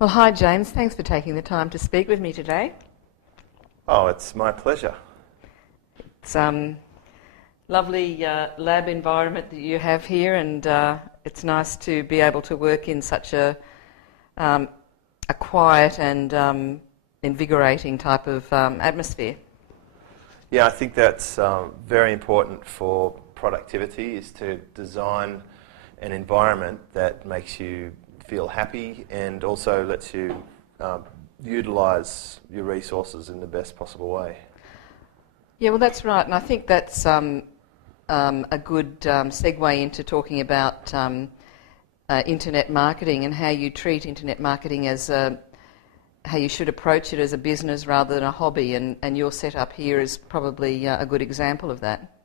Well, hi James, thanks for taking the time to speak with me today. Oh, it's my pleasure. It's lovely lab environment that you have here, and it's nice to be able to work in such a quiet and invigorating type of atmosphere. Yeah, I think that's very important for productivity, is to design an environment that makes you feel happy and also lets you utilise your resources in the best possible way. Yeah, well that's right, and I think that's a good segue into talking about internet marketing and how you treat internet marketing as how you should approach it as a business rather than a hobby, and your setup here is probably a good example of that.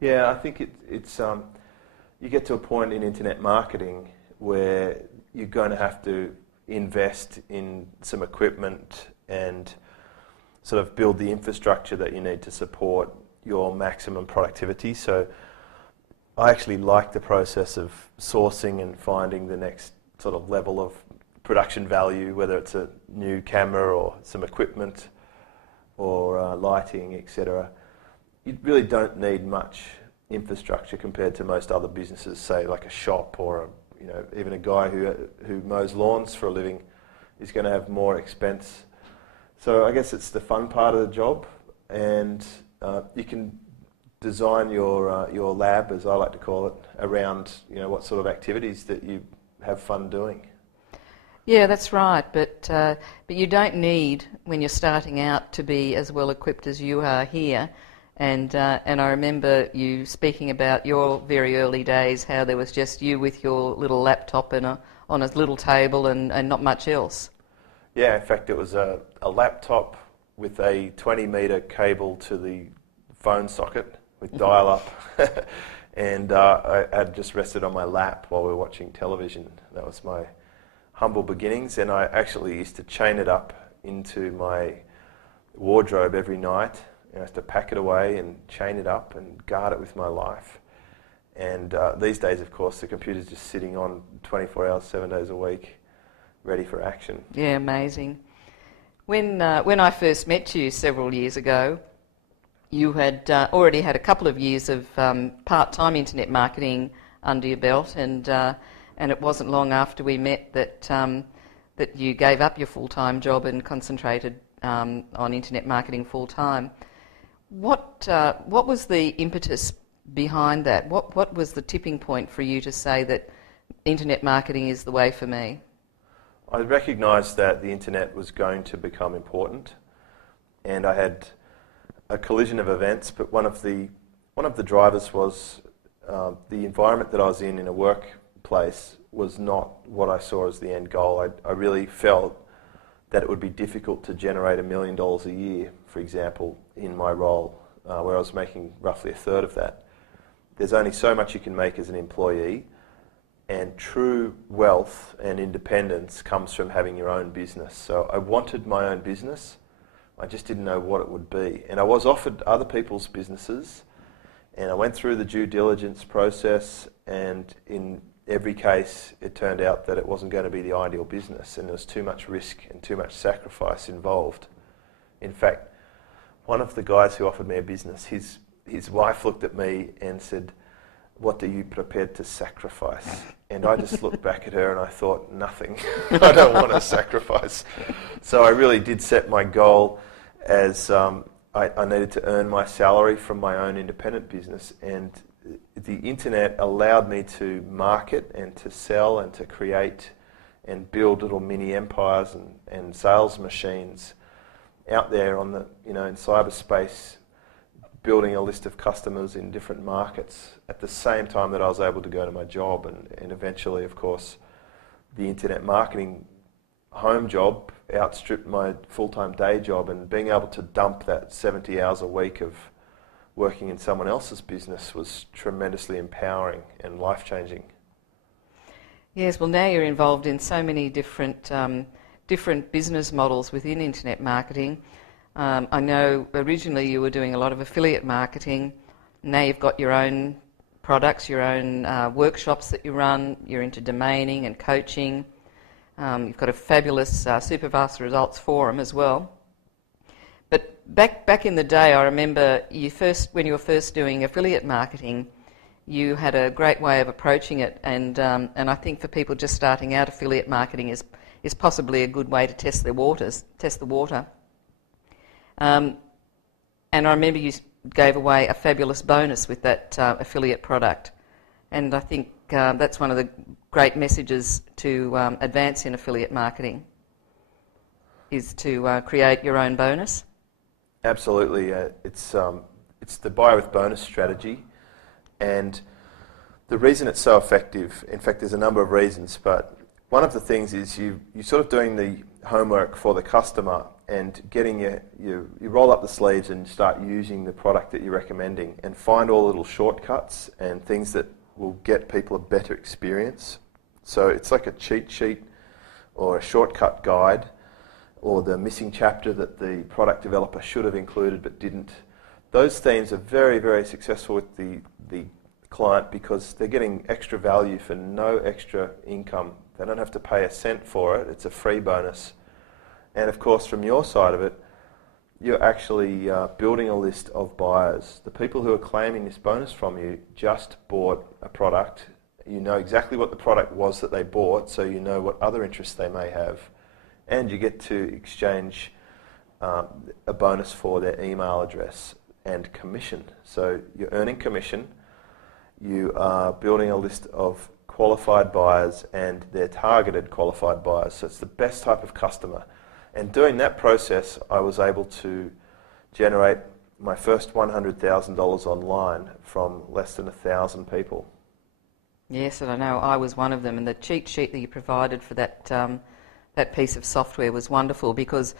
Yeah, I think it's you get to a point in internet marketing where you're going to have to invest in some equipment and sort of build the infrastructure that you need to support your maximum productivity. So I actually like the process of sourcing and finding the next sort of level of production value, whether it's a new camera or some equipment or lighting, etc. You really don't need much infrastructure compared to most other businesses, say like a shop or even a guy who mows lawns for a living is going to have more expense. So I guess it's the fun part of the job, and you can design your lab, as I like to call it, around what sort of activities that you have fun doing. Yeah, that's right, but you don't need, when you're starting out, to be as well equipped as you are here. And I remember you speaking about your very early days, how there was just you with your little laptop on a little table and not much else. Yeah, in fact it was a laptop with a 20-metre cable to the phone socket with dial-up. And I had just rested on my lap while we were watching television. That was my humble beginnings, and I actually used to chain it up into my wardrobe every night. I have to pack it away and chain it up and guard it with my life. And these days, of course, the computer's just sitting on 24 hours, 7 days a week, ready for action. Yeah, amazing. When I first met you several years ago, you had already had a couple of years of part-time internet marketing under your belt, and it wasn't long after we met that you gave up your full-time job and concentrated on internet marketing full-time. What was the impetus behind that? What was the tipping point for you to say that internet marketing is the way for me? I recognised that the internet was going to become important, and I had a collision of events. But one of the drivers was the environment that I was in a workplace was not what I saw as the end goal. I really felt that it would be difficult to generate $1 million a year, for example, in my role, where I was making roughly a third of that. There's only so much you can make as an employee, and true wealth and independence comes from having your own business. So I wanted my own business. I just didn't know what it would be. And I was offered other people's businesses, and I went through the due diligence process, and in every case, it turned out that it wasn't going to be the ideal business, and there was too much risk and too much sacrifice involved. In fact, one of the guys who offered me a business, his wife looked at me and said, "What are you prepared to sacrifice?" And I just looked back at her and I thought, nothing. I don't want to sacrifice. So I really did set my goal as I needed to earn my salary from my own independent business, and the internet allowed me to market and to sell and to create and build little mini empires and sales machines out there on the in cyberspace, building a list of customers in different markets at the same time that I was able to go to my job, and eventually, of course, the internet marketing home job outstripped my full-time day job, and being able to dump that 70 hours a week of working in someone else's business was tremendously empowering and life-changing. Yes, well now you're involved in so many different business models within internet marketing. I know originally you were doing a lot of affiliate marketing. Now you've got your own products, your own workshops that you run. You're into domaining and coaching. You've got a fabulous super fast results forum as well. But back in the day, I remember when you were first doing affiliate marketing, you had a great way of approaching it, and I think for people just starting out, affiliate marketing is possibly a good way to test the water. And I remember you gave away a fabulous bonus with that affiliate product, and I think that's one of the great messages to advance in affiliate marketing, is to create your own bonus. Absolutely. It's the buy with bonus strategy, and the reason it's so effective, in fact there's a number of reasons, but one of the things is you're sort of doing the homework for the customer and getting you roll up the sleeves and start using the product that you're recommending and find all the little shortcuts and things that will get people a better experience. So it's like a cheat sheet or a shortcut guide, or the missing chapter that the product developer should have included but didn't. Those themes are very, very successful with the client because they're getting extra value for no extra income. They don't have to pay a cent for it. It's a free bonus. And of course, from your side of it, you're actually building a list of buyers. The people who are claiming this bonus from you just bought a product. You know exactly what the product was that they bought, so you know what other interests they may have. And you get to exchange a bonus for their email address and commission. So you're earning commission, you are building a list of qualified buyers and their targeted qualified buyers. So it's the best type of customer. And doing that process, I was able to generate my first $100,000 online from less than 1,000 people. Yes, and I know I was one of them, and the cheat sheet that you provided for that that piece of software was wonderful, because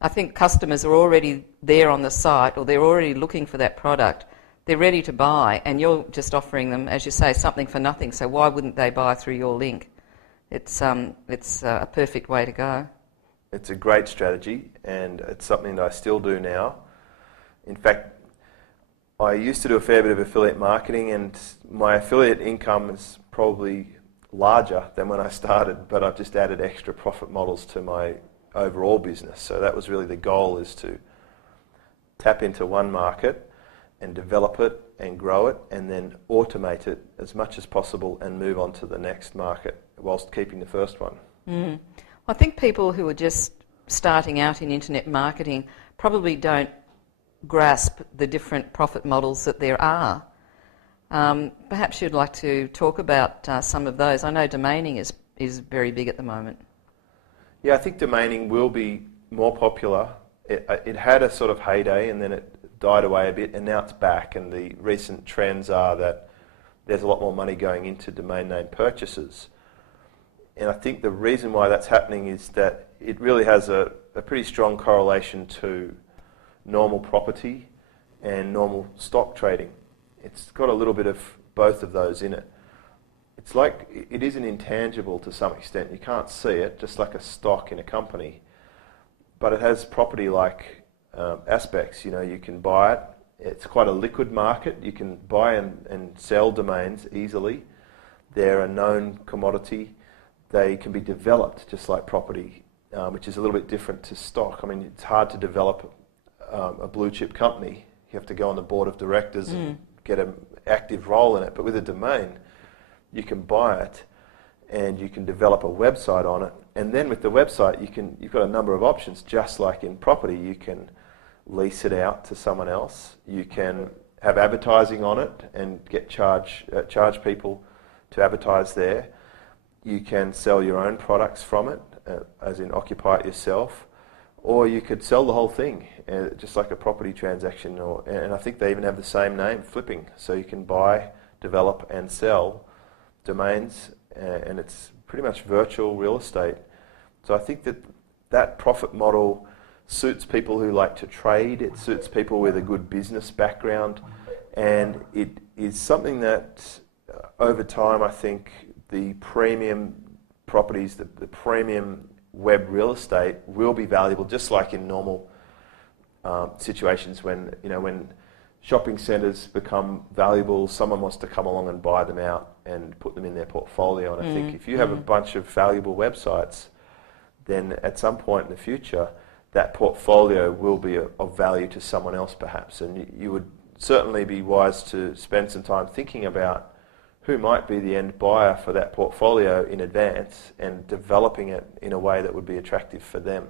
I think customers are already there on the site, or they're already looking for that product. They're ready to buy, and you're just offering them, as you say, something for nothing. So why wouldn't they buy through your link? It's a perfect way to go. It's a great strategy, and it's something that I still do now. In fact, I used to do a fair bit of affiliate marketing, and my affiliate income is probably larger than when I started, but I've just added extra profit models to my overall business. So that was really the goal, is to tap into one market and develop it and grow it and then automate it as much as possible and move on to the next market whilst keeping the first one. Mm. I think people who are just starting out in internet marketing probably don't grasp the different profit models that there are. Perhaps you'd like to talk about some of those. I know domaining is very big at the moment. Yeah, I think domaining will be more popular. It had a sort of heyday and then it died away a bit, and now it's back, and the recent trends are that there's a lot more money going into domain name purchases. And I think the reason why that's happening is that it really has a pretty strong correlation to normal property and normal stock trading. It's got a little bit of both of those in it. It's like, it is an intangible to some extent. You can't see it, just like a stock in a company. But it has property-like aspects. You know, you can buy it. It's quite a liquid market. You can buy and sell domains easily. They're a known commodity. They can be developed just like property, which is a little bit different to stock. I mean, it's hard to develop a blue chip company. You have to go on the board of directors and get an active role in it. But with a domain, you can buy it and you can develop a website on it. And then with the website, you've got a number of options. Just like in property, you can lease it out to someone else. You can have advertising on it and charge people to advertise there. You can sell your own products from it, as in occupy it yourself. Or you could sell the whole thing, just like a property transaction. And I think they even have the same name, flipping. So you can buy, develop and sell domains, and it's pretty much virtual real estate. So I think that profit model suits people who like to trade. It suits people with a good business background. And it is something that over time, I think the premium properties, the premium web real estate will be valuable, just like in normal situations when shopping centres become valuable, someone wants to come along and buy them out and put them in their portfolio. And I think if you have a bunch of valuable websites, then at some point in the future, that portfolio will be of value to someone else perhaps. And you would certainly be wise to spend some time thinking about who might be the end buyer for that portfolio in advance and developing it in a way that would be attractive for them.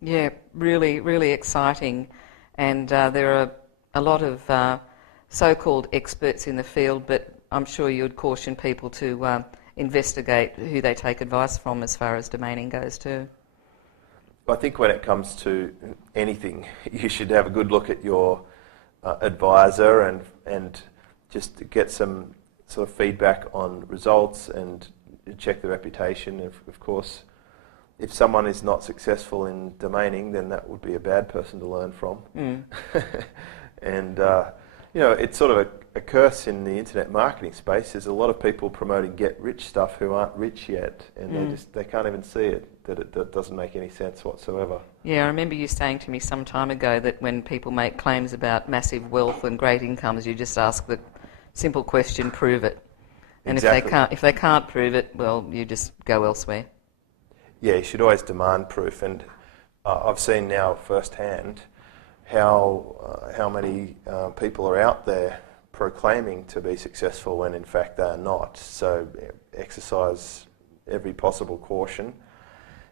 Yeah, really, really exciting. And there are a lot of so-called experts in the field, but I'm sure you would caution people to investigate who they take advice from as far as domaining goes too. I think when it comes to anything, you should have a good look at your advisor and just get some sort of feedback on results and check the reputation. Of course, if someone is not successful in domaining, then that would be a bad person to learn from. And it's sort of a curse in the internet marketing space. There's a lot of people promoting get-rich stuff who aren't rich yet, and they can't even see it, that it doesn't make any sense whatsoever. Yeah, I remember you saying to me some time ago that when people make claims about massive wealth and great incomes, you just ask the simple question, prove it. And exactly. if they can't prove it, well, you just go elsewhere. Yeah, you should always demand proof, and I've seen now firsthand how many people are out there proclaiming to be successful when in fact they are not. So exercise every possible caution,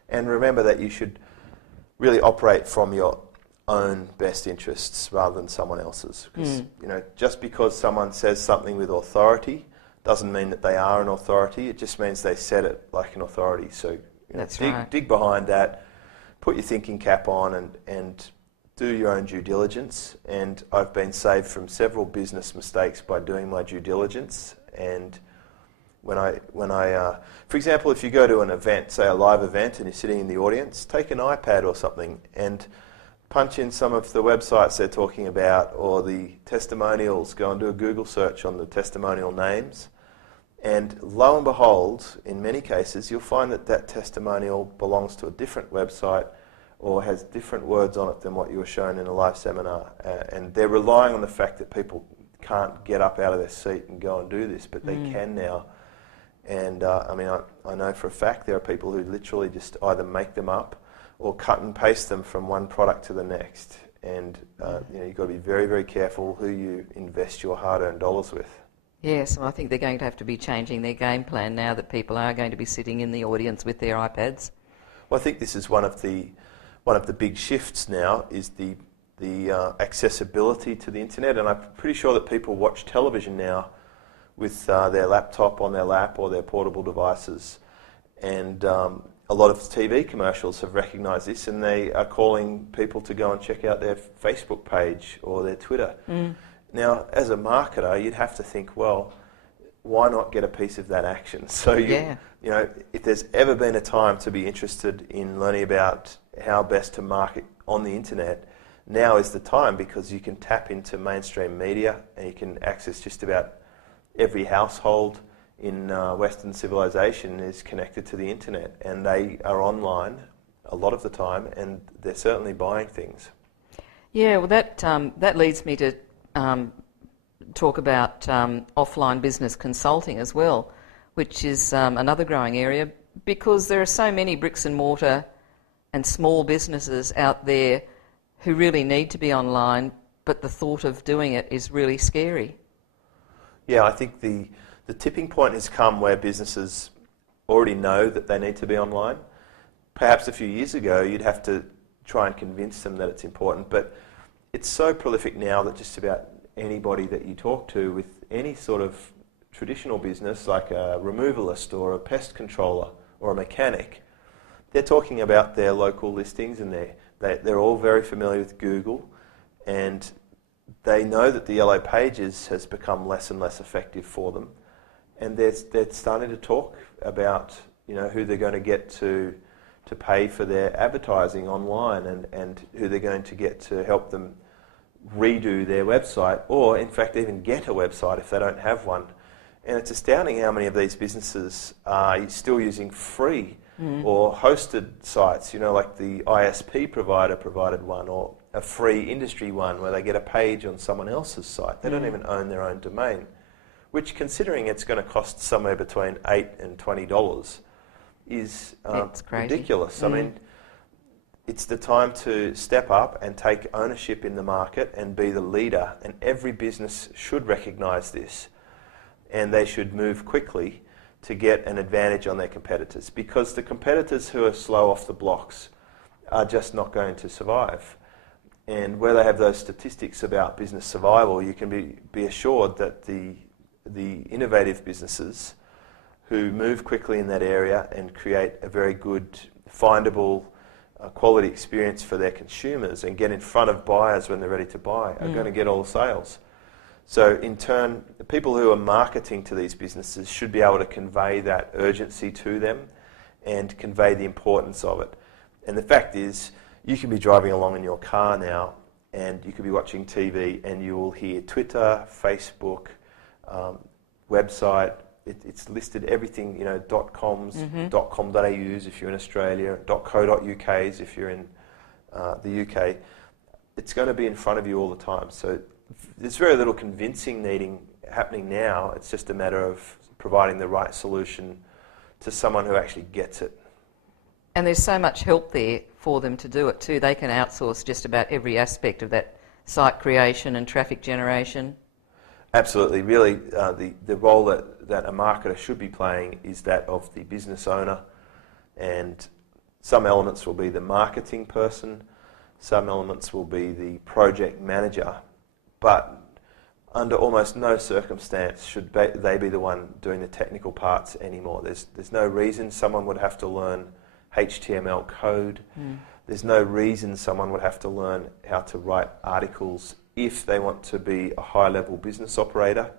and remember that you should really operate from your own best interests rather than someone else's. Because just because someone says something with authority doesn't mean that they are an authority. It just means they said it like an authority. So That's right. dig behind that, put your thinking cap on, and do your own due diligence. And I've been saved from several business mistakes by doing my due diligence. And when I, for example, if you go to an event, say a live event, and you're sitting in the audience, take an iPad or something and punch in some of the websites they're talking about or the testimonials. Go and do a Google search on the testimonial names. And lo and behold, in many cases, you'll find that that testimonial belongs to a different website or has different words on it than what you were shown in a live seminar. And they're relying on the fact that people can't get up out of their seat and go and do this, but they can now. And I know for a fact there are people who literally just either make them up or cut and paste them from one product to the next. And you've got to be very, very careful who you invest your hard-earned dollars with. Yes, well, I think they're going to have to be changing their game plan now that people are going to be sitting in the audience with their iPads. Well, I think this is one of the big shifts now is the accessibility to the internet, and I'm pretty sure that people watch television now with their laptop on their lap or their portable devices, and a lot of TV commercials have recognised this, and they are calling people to go and check out their Facebook page or their Twitter. Now, as a marketer, you'd have to think, well, why not get a piece of that action? So, if there's ever been a time to be interested in learning about how best to market on the internet, now is the time, because you can tap into mainstream media and you can access just about every household in Western civilization is connected to the internet, and they are online a lot of the time, and they're certainly buying things. Yeah, well, that leads me to talk about offline business consulting as well, which is another growing area, because there are so many bricks and mortar and small businesses out there who really need to be online, but the thought of doing it is really scary. Yeah, I think the tipping point has come where businesses already know that they need to be online. Perhaps a few years ago you'd have to try and convince them that it's important, but it's so prolific now that just about anybody that you talk to with any sort of traditional business, like a removalist or a pest controller or a mechanic, they're talking about their local listings, and they're all very familiar with Google, and they know that the Yellow Pages has become less and less effective for them, and they're starting to talk about who they're going to get to pay for their advertising online, and who they're going to get to help them redo their website, or in fact even get a website if they don't have one. And it's astounding how many of these businesses are still using free or hosted sites, like the ISP provider provided one, or a free industry one where they get a page on someone else's site. They don't even own their own domain, which, considering it's going to cost somewhere between $8 and $20, is It's crazy. ridiculous. I mean, it's the time to step up and take ownership in the market and be the leader, and every business should recognise this, and they should move quickly to get an advantage on their competitors, because the competitors who are slow off the blocks are just not going to survive. And where they have those statistics about business survival, you can be assured that the innovative businesses who move quickly in that area and create a very good, findable, quality experience for their consumers and get in front of buyers when they're ready to buy are going to get all the sales. So in turn, the people who are marketing to these businesses should be able to convey that urgency to them and convey the importance of it. And the fact is, you can be driving along in your car now and you could be watching TV and you will hear Twitter, Facebook, website. It's listed everything, you know, .coms, .com.aus if you're in Australia, .co.uk's if you're in the UK. It's going to be in front of you all the time. So there's very little convincing happening now. It's just a matter of providing the right solution to someone who actually gets it. And there's so much help there for them to do it too. They can outsource just about every aspect of that site creation and traffic generation. Absolutely. Really, the role that a marketer should be playing is that of the business owner, and some elements will be the marketing person, some elements will be the project manager, but under almost no circumstance should they be the one doing the technical parts anymore. There's no reason someone would have to learn HTML code. There's no reason someone would have to learn how to write articles if they want to be a high-level business operator.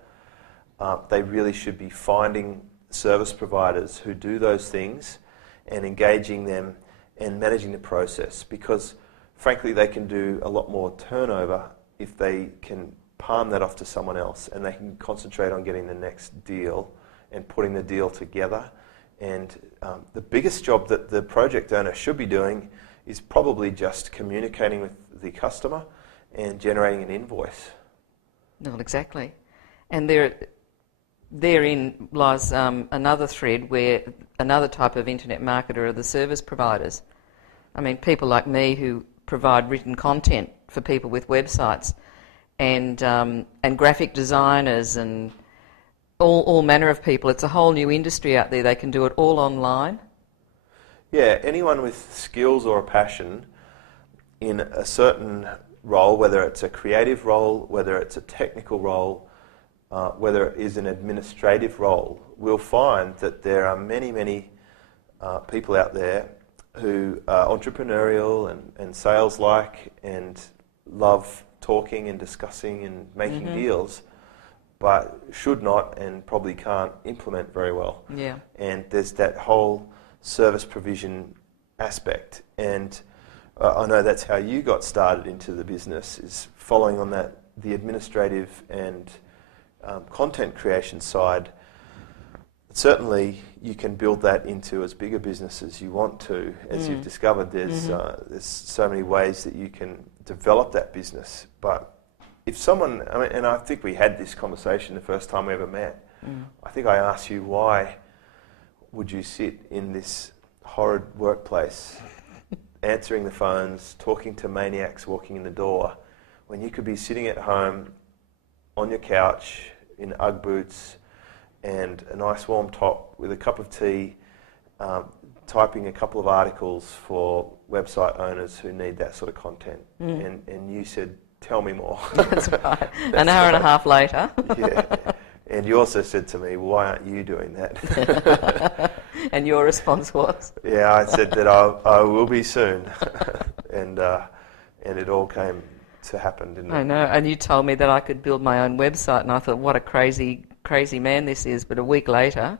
They really should be finding service providers who do those things and engaging them and managing the process, because frankly they can do a lot more turnover if they can palm that off to someone else and they can concentrate on getting the next deal and putting the deal together. And the biggest job that the project owner should be doing is probably just communicating with the customer and generating an invoice. Not exactly. And therein lies another thread where another type of internet marketer are the service providers. I mean, people like me who provide written content for people with websites, and graphic designers and all manner of people. It's a whole new industry out there. They can do it all online. Yeah, anyone with skills or a passion in a certain role, whether it's a creative role, whether it's a technical role, whether it is an administrative role, will find that there are many people out there who are entrepreneurial and sales-like and love talking and discussing and making deals, but should not and probably can't implement very well. Yeah. And there's that whole service provision aspect. And I know that's how you got started into the business, is following on that, the administrative and content creation side. Certainly you can build that into as big a business as you want to. As you've discovered, there's so many ways that you can develop that business. But if someone, I mean, and I think we had this conversation the first time we ever met, I think I asked you, why would you sit in this horrid workplace answering the phones, talking to maniacs walking in the door, when you could be sitting at home on your couch in Ugg boots and a nice warm top with a cup of tea, typing a couple of articles for website owners who need that sort of content. And you said, tell me more. That's right. An hour and a half later. Yeah. And you also said to me, why aren't you doing that? And your response was? Yeah, I said that I will be soon. And it all came to happen, didn't it? I know. And you told me that I could build my own website, and I thought, what a crazy man this is. But a week later,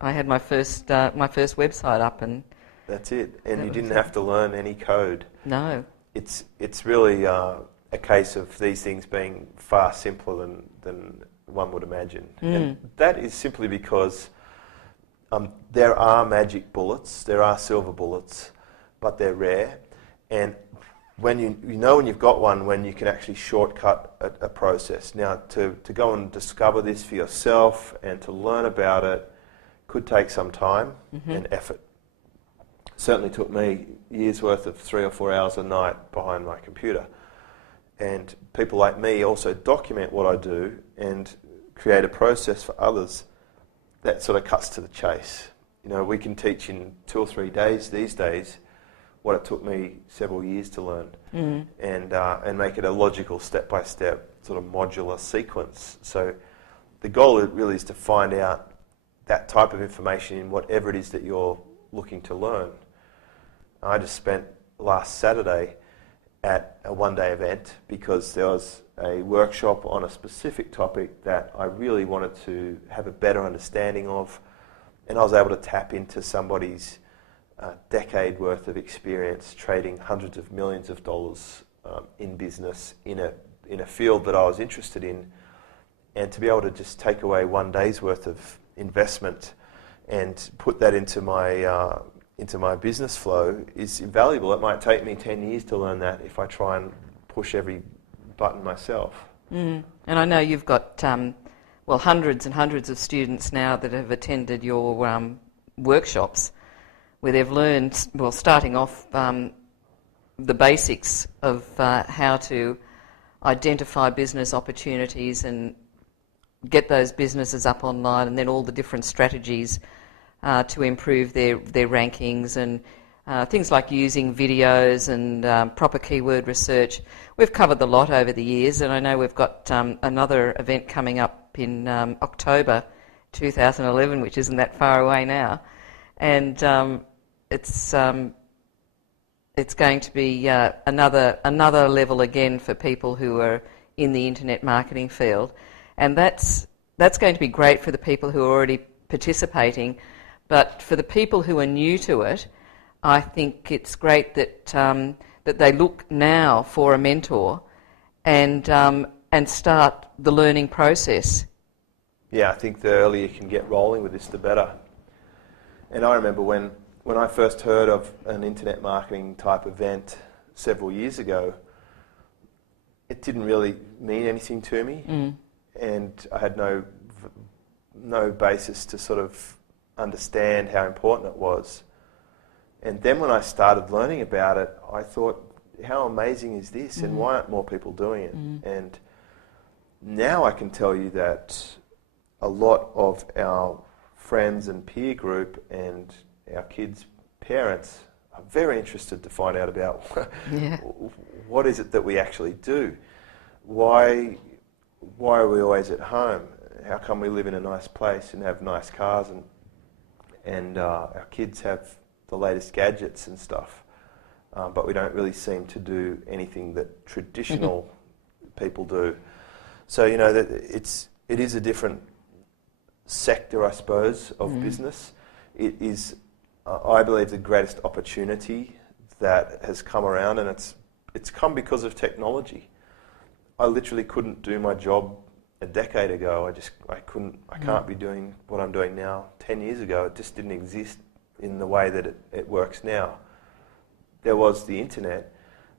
I had my first website up, and that's it. And you didn't have to learn any code. No. It's really a case of these things being far simpler than one would imagine. And that is simply because there are magic bullets, there are silver bullets, but they're rare. And when you know when you've got one, when you can actually shortcut a process. Now, to go and discover this for yourself and to learn about it could take some time and effort. Certainly took me years worth of 3 or 4 hours a night behind my computer. And people like me also document what I do and create a process for others that sort of cuts to the chase. You know, we can teach in 2 or 3 days these days what it took me several years to learn, and make it a logical step-by-step sort of modular sequence. So the goal really is to find out that type of information in whatever it is that you're looking to learn. I just spent last Saturday at a one-day event because there was a workshop on a specific topic that I really wanted to have a better understanding of, and I was able to tap into somebody's decade worth of experience trading hundreds of millions of dollars in business in a field that I was interested in, and to be able to just take away one day's worth of investment and put that into my business flow is invaluable. It might take me 10 years to learn that if I try and push every button myself. And I know you've got hundreds and hundreds of students now that have attended your workshops, where they've learned, starting off the basics of how to identify business opportunities and get those businesses up online, and then all the different strategies to improve their rankings, and things like using videos and proper keyword research. We've covered the lot over the years, and I know we've got another event coming up in October 2011, which isn't that far away now, and it's going to be another level again for people who are in the internet marketing field, and that's going to be great for the people who are already participating. But for the people who are new to it, I think it's great that that they look now for a mentor and start the learning process. Yeah, I think the earlier you can get rolling with this, the better. And I remember when I first heard of an internet marketing type event several years ago, it didn't really mean anything to me, and I had no basis to sort of understand how important it was. And then when I started learning about it, I thought, how amazing is this, and why aren't more people doing it? And now I can tell you that a lot of our friends and peer group and our kids' parents are very interested to find out about what is it that we actually do. Why are we always at home? How come we live in a nice place and have nice cars, and our kids have the latest gadgets and stuff, but we don't really seem to do anything that traditional people do. So that it is a different sector, I suppose, of business. It is, I believe, the greatest opportunity that has come around, and it's come because of technology. I literally couldn't do my job a decade ago. I can't be doing what I'm doing now. 10 years ago, it just didn't exist in the way that it works now. There was the internet,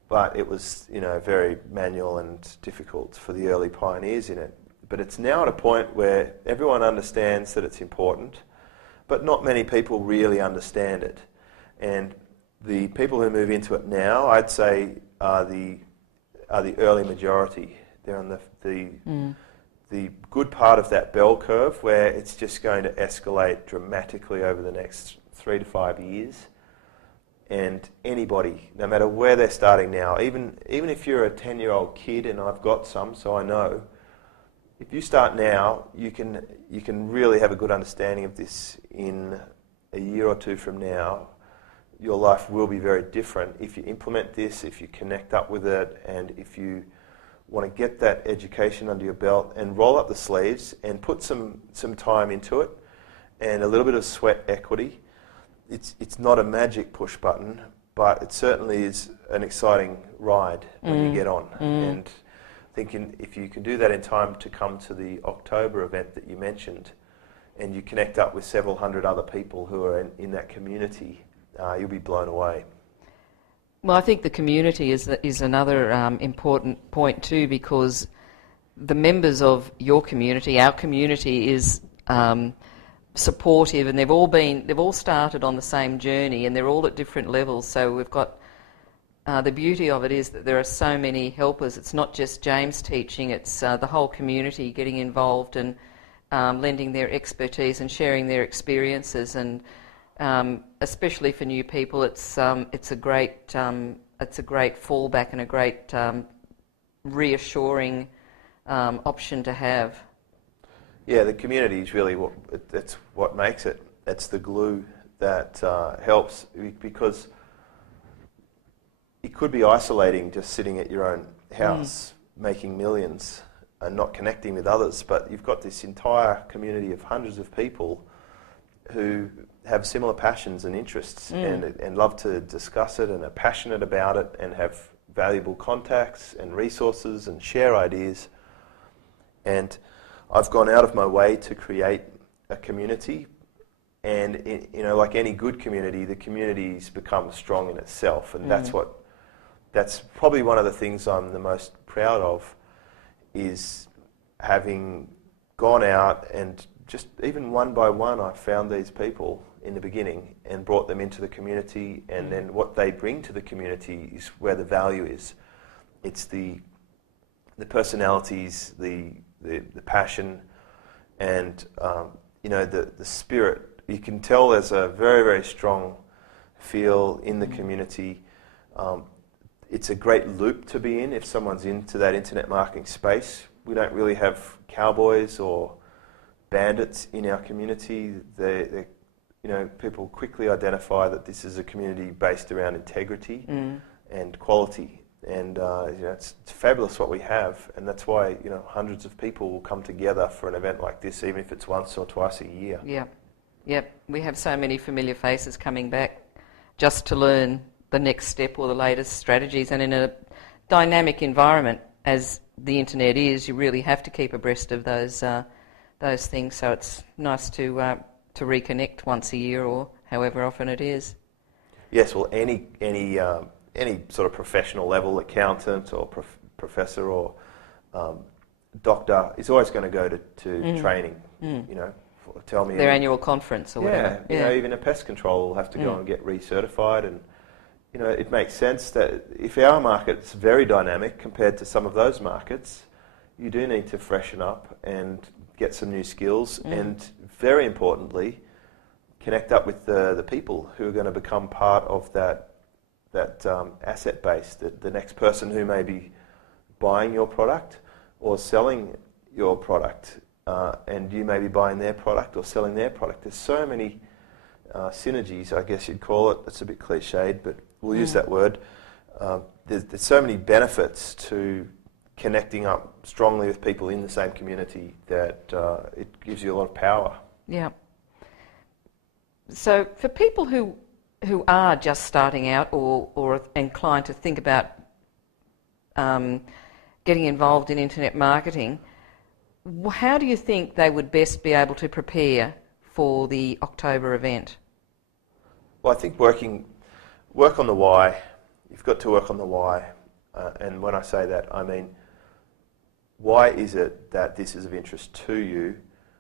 but it was very manual and difficult for the early pioneers in it. But it's now at a point where everyone understands that it's important, but not many people really understand it. And the people who move into it now, I'd say, are the early majority. They're on the good part of that bell curve, where it's just going to escalate dramatically over the next 3 to 5 years. And anybody, no matter where they're starting now, even if you're a 10-year-old kid, and I've got some, so I know, if you start now, you can really have a good understanding of this. In a year or two from now, your life will be very different if you implement this, if you connect up with it, and if you want to get that education under your belt and roll up the sleeves and put some time into it and a little bit of sweat equity. It's not a magic push button, but it certainly is an exciting ride when you get on. And thinking if you can do that in time to come to the October event that you mentioned, and you connect up with several hundred other people who are in that community, you'll be blown away. Well, I think the community is another important point too, because the members of your community, our community, is supportive, and they've all started on the same journey, and they're all at different levels. So we've got the beauty of it is that there are so many helpers. It's not just James teaching; it's the whole community getting involved and lending their expertise and sharing their experiences. And especially for new people, it's a great fallback and a great reassuring option to have. Yeah, the community is really that's what makes it. It's the glue that helps, because it could be isolating just sitting at your own house making millions and not connecting with others, but you've got this entire community of hundreds of people who have similar passions and interests and love to discuss it and are passionate about it and have valuable contacts and resources and share ideas. And I've gone out of my way to create a community, and like any good community, the community's become strong in itself, and that's probably one of the things I'm the most proud of, is having gone out and just even one by one I found these people in the beginning and brought them into the community, and then what they bring to the community is where the value is. It's the personalities, the passion, and the spirit. You can tell there's a very, very strong feel in the community. It's a great loop to be in if someone's into that internet marketing space. We don't really have cowboys or bandits in our community. People quickly identify that this is a community based around integrity and quality. And it's fabulous what we have, and that's why hundreds of people will come together for an event like this, even if it's once or twice a year. Yep. We have so many familiar faces coming back just to learn the next step or the latest strategies. And in a dynamic environment, as the internet is, you really have to keep abreast of those things. So it's nice to reconnect once a year or however often it is. Yes. Well, any sort of professional level, accountant or professor or doctor, is always going to go to training. Tell me their annual conference or whatever. Even a pest control will have to go and get recertified, and it makes sense that if our market's very dynamic compared to some of those markets, you do need to freshen up and get some new skills, and very importantly, connect up with the people who are going to become part of that asset base, the next person who may be buying your product or selling your product, and you may be buying their product or selling their product. There's so many synergies, I guess you'd call it. It's a bit cliched, but we'll use that word. There's so many benefits to connecting up strongly with people in the same community that it gives you a lot of power. Yeah. So for people who are just starting out or inclined to think about getting involved in internet marketing, how do you think they would best be able to prepare for the October event? Well, I think work on the why. You've got to work on the why. And when I say that, I mean, why is it that this is of interest to you?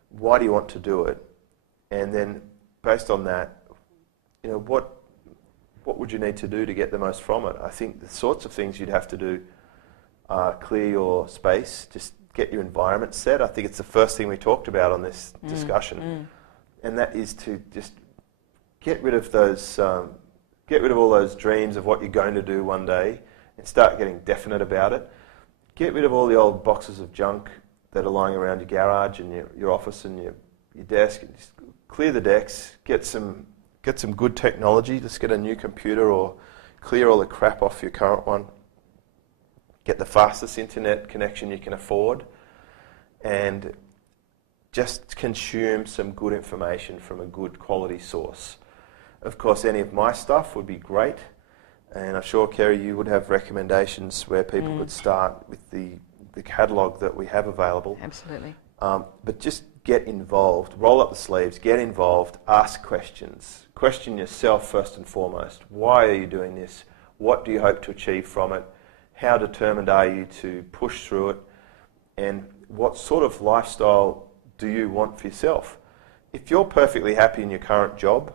Why do you want to do it? And then based on that, what would you need to do to get the most from it? I think the sorts of things you'd have to do are clear your space, just get your environment set. I think it's the first thing we talked about on this discussion, and that is to just get rid of all those dreams of what you're going to do one day, and start getting definite about it. Get rid of all the old boxes of junk that are lying around your garage and your office and your desk. And just clear the decks. Get some good technology. Just get a new computer or clear all the crap off your current one. Get the fastest internet connection you can afford, and just consume some good information from a good quality source. Of course, any of my stuff would be great, and I'm sure, Kerry, you would have recommendations where people could start with the catalogue that we have available. Absolutely. But just get involved. Roll up the sleeves, get involved, ask questions. Question yourself first and foremost. Why are you doing this? What do you hope to achieve from it? How determined are you to push through it? And what sort of lifestyle do you want for yourself? if you're perfectly happy in your current job,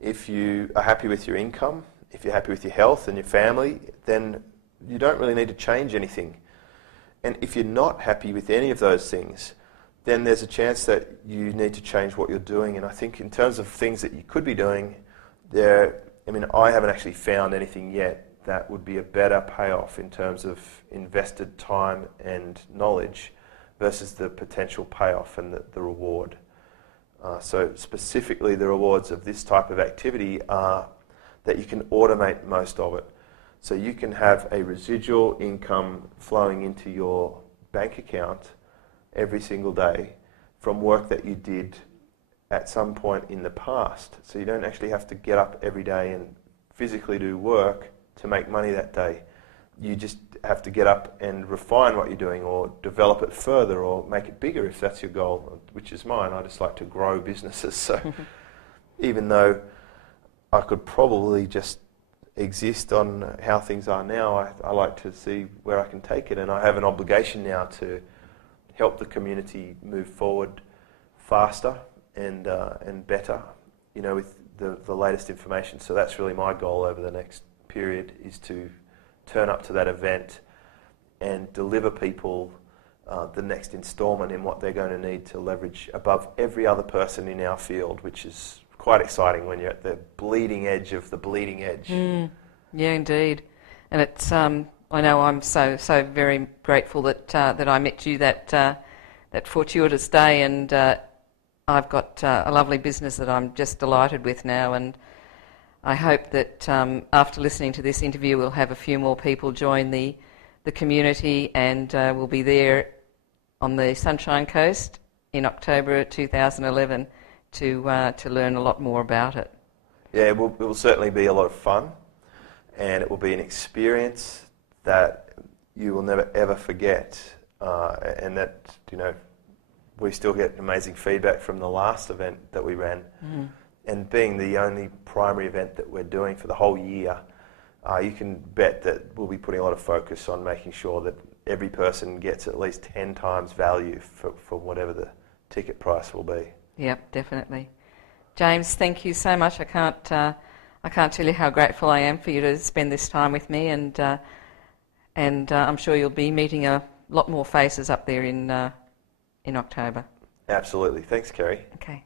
if you are happy with your income, if you're happy with your health and your family, then you don't really need to change anything. And if you're not happy with any of those things, then there's a chance that you need to change what you're doing. And I think in terms of things that you could be doing, I haven't actually found anything yet that would be a better payoff in terms of invested time and knowledge versus the potential payoff and the reward. So specifically the rewards of this type of activity are that you can automate most of it. So you can have a residual income flowing into your bank account every single day from work that you did at some point in the past. So you don't actually have to get up every day and physically do work to make money that day. You just have to get up and refine what you're doing or develop it further or make it bigger if that's your goal, which is mine. I just like to grow businesses. So even though I could probably just exist on how things are now, I like to see where I can take it, and I have an obligation now to help the community move forward faster and better, with the latest information. So that's really my goal over the next period, is to turn up to that event and deliver people the next instalment in what they're going to need to leverage above every other person in our field, which is quite exciting when you're at the bleeding edge of the bleeding edge. Yeah, indeed. And it's I know I'm so very grateful that I met you that fortuitous day, and I've got a lovely business that I'm just delighted with now, and I hope that after listening to this interview we'll have a few more people join the community, and we'll be there on the Sunshine Coast in October 2011 to learn a lot more about it. Yeah, it will certainly be a lot of fun, and it will be an experience that you will never ever forget, and that we still get amazing feedback from the last event that we ran. And being the only primary event that we're doing for the whole year, you can bet that we'll be putting a lot of focus on making sure that every person gets at least 10 times value for whatever the ticket price will be. Yep, definitely. James, thank you so much. I can't tell you how grateful I am for you to spend this time with me, and I'm sure you'll be meeting a lot more faces up there in October. Absolutely. Thanks, Kerry. Okay.